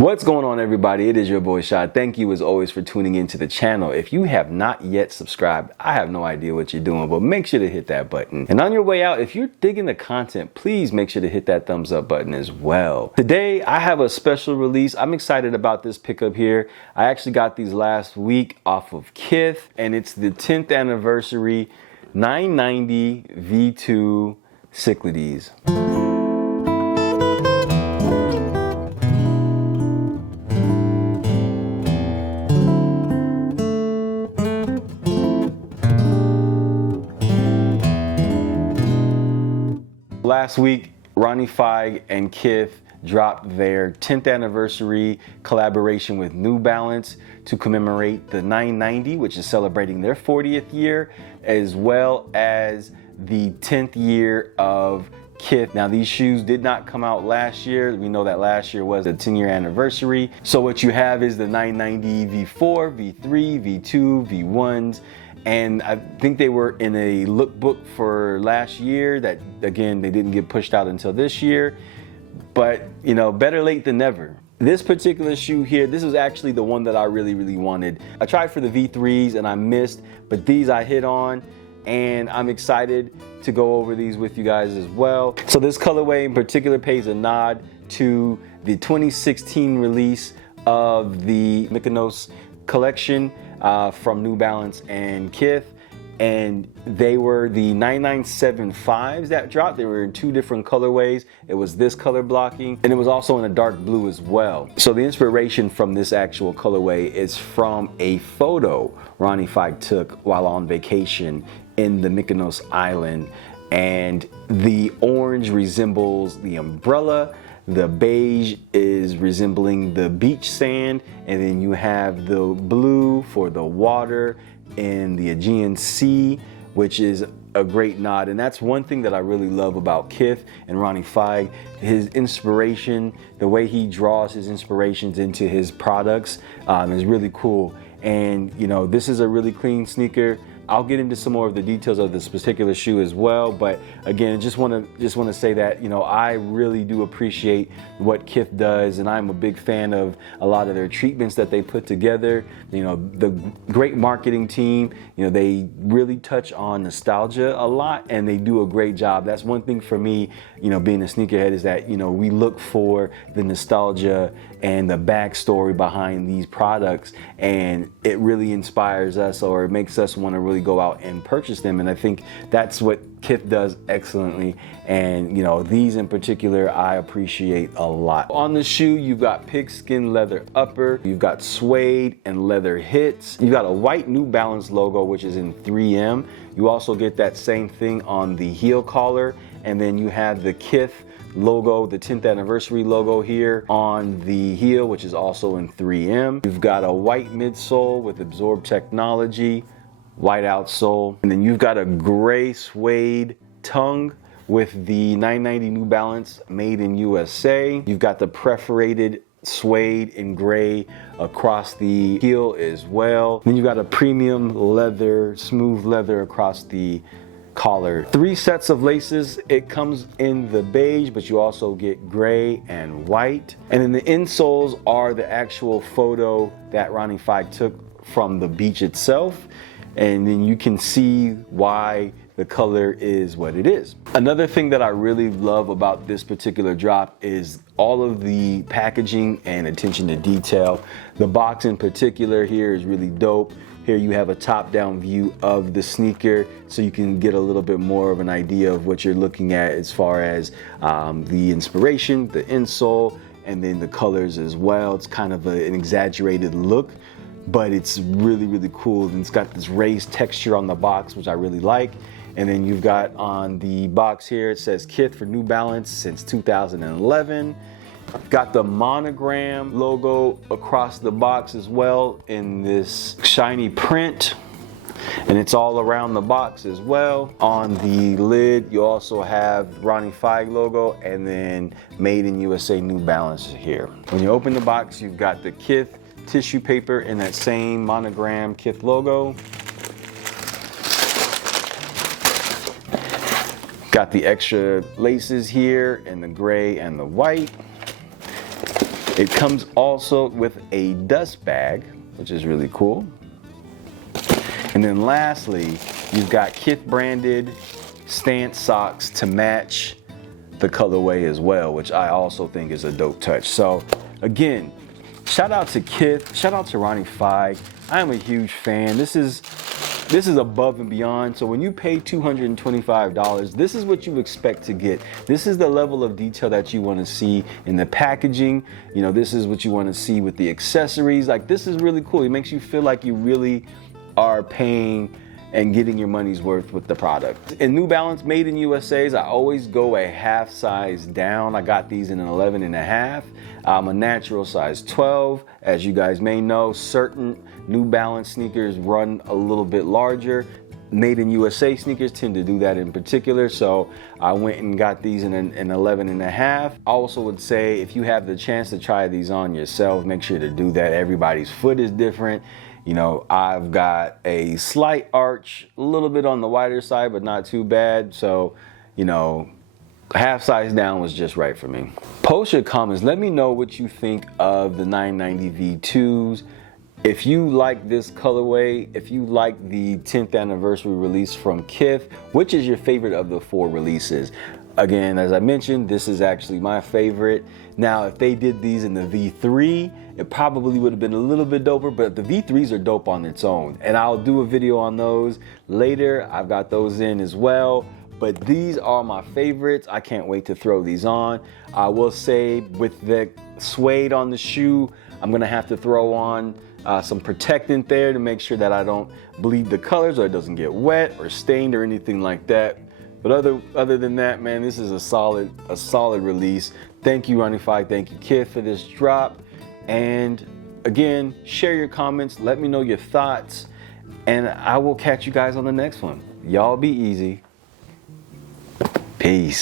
What's going on, everybody? It is your boy Shad. Thank you as always for tuning into the channel. If you have not yet subscribed, I have no idea what you're doing, but make sure to hit that button. And on your way out, if you're digging the content, please make sure to hit that thumbs up button as well. Today, I have a special release. I'm excited about this pickup here. I actually got these last week off of Kith, and it's the 10th anniversary 990 V2 Cyclades. Last week, Ronnie Fieg and Kith dropped their 10th anniversary collaboration with New Balance to commemorate the 990, which is celebrating their 40th year, as well as the 10th year of Kith. Now, these shoes did not come out last year. We know that last year was the 10-year anniversary. So what you have is the 990 V4, V3, V2, V1s. And I think they were in a lookbook for last year that, again, they didn't get pushed out until this year. But, you know, better late than never. This particular shoe here, this is actually the one that I really wanted. I tried for the V3s and I missed, but these I hit on. And I'm excited to go over these with you guys as well. So this colorway in particular pays a nod to the 2016 release of the Mykonos Collection from New Balance and Kith, and they were the 997.5s that dropped. They were in two different colorways. It was this color blocking, and it was also in a dark blue as well. So the inspiration from this actual colorway is from a photo Ronnie Fieg took while on vacation in the Mykonos island, and the orange resembles the umbrella. The beige is resembling the beach sand, and then you have the blue for the water in the Aegean Sea, which is a great nod. And that's one thing that I really love about Kith and Ronnie Fieg. His inspiration, the way he draws his inspirations into his products is really cool. And you know, this is a really clean sneaker. I'll get into some more of the details of this particular shoe as well, but again, just want to say that, you know, I really do appreciate what Kith does, and I'm a big fan of a lot of their treatments that they put together. You know, the great marketing team, you know, they really touch on nostalgia a lot, and they do a great job. That's one thing for me, you know, being a sneakerhead, is that, you know, we look for the nostalgia and the backstory behind these products, and it really inspires us, or it makes us want to really go out and purchase them. And I think that's what Kith does excellently, and you know, these in particular I appreciate a lot. On the shoe, you've got pigskin leather upper, you've got suede and leather hits, you've got a white New Balance logo, which is in 3M. You also get that same thing on the heel collar, and then you have the Kith logo, the 10th anniversary logo here on the heel, which is also in 3M. You've got a white midsole with absorb technology, white outsole, and then you've got a gray suede tongue with the 990 New Balance made in USA. You've got the perforated suede in gray across the heel as well. Then you've got a premium leather, smooth leather across the collar. 3 sets of laces. It comes in the beige, but you also get gray and white. And then the insoles are the actual photo that Ronnie Fieg took from the beach itself. And then you can see why the color is what it is. Another thing that I really love about this particular drop is all of the packaging and attention to detail. The box in particular here is really dope. Here you have a top-down view of the sneaker, so you can get a little bit more of an idea of what you're looking at as far as the inspiration, the insole, and then the colors as well. It's kind of an exaggerated look, but it's really cool, and it's got this raised texture on the box, which I really like. And then you've got on the box here, it says Kith for New Balance since 2011. Got the monogram logo across the box as well in this shiny print, and it's all around the box as well. On the lid, you also have Ronnie Fieg logo, and then Made in USA New Balance here. When you open the box, you've got the Kith tissue paper in that same monogram Kith logo. Got the extra laces here in the gray and the white. It comes also with a dust bag, which is really cool. And then lastly, you've got Kith branded stance socks to match the colorway as well, which I also think is a dope touch. So again, shout out to Kith, shout out to Ronnie Fieg. I am a huge fan. This is above and beyond. So when you pay $225, this is what you expect to get. This is the level of detail that you want to see in the packaging. You know, this is what you want to see with the accessories. Like, this is really cool. It makes you feel like you really are paying and getting your money's worth with the product. In New Balance made in USA's, I always go a half size down. I got these in an 11.5. I'm a natural size 12. As you guys may know, certain New Balance sneakers run a little bit larger. Made in USA sneakers tend to do that in particular, so I went and got these in an 11.5. I also would say if you have the chance to try these on yourself, make sure to do that. Everybody's foot is different. You know, I've got a slight arch, a little bit on the wider side, but not too bad. So, you know, half size down was just right for me. Post your comments. Let me know what you think of the 990 V2s. If you like this colorway, if you like the 10th anniversary release from Kith, which is your favorite of the 4 releases? Again, as I mentioned, this is actually my favorite. Now, if they did these in the V3, it probably would have been a little bit doper, but the V3s are dope on its own. And I'll do a video on those later. I've got those in as well. But these are my favorites. I can't wait to throw these on. I will say with the suede on the shoe, I'm gonna have to throw on some protectant there to make sure that I don't bleed the colors or it doesn't get wet or stained or anything like that. But other than that, man, this is a solid release. Thank you, Ronnie Fieg. Thank you, Kith, for this drop. And again, share your comments. Let me know your thoughts. And I will catch you guys on the next one. Y'all be easy. Peace.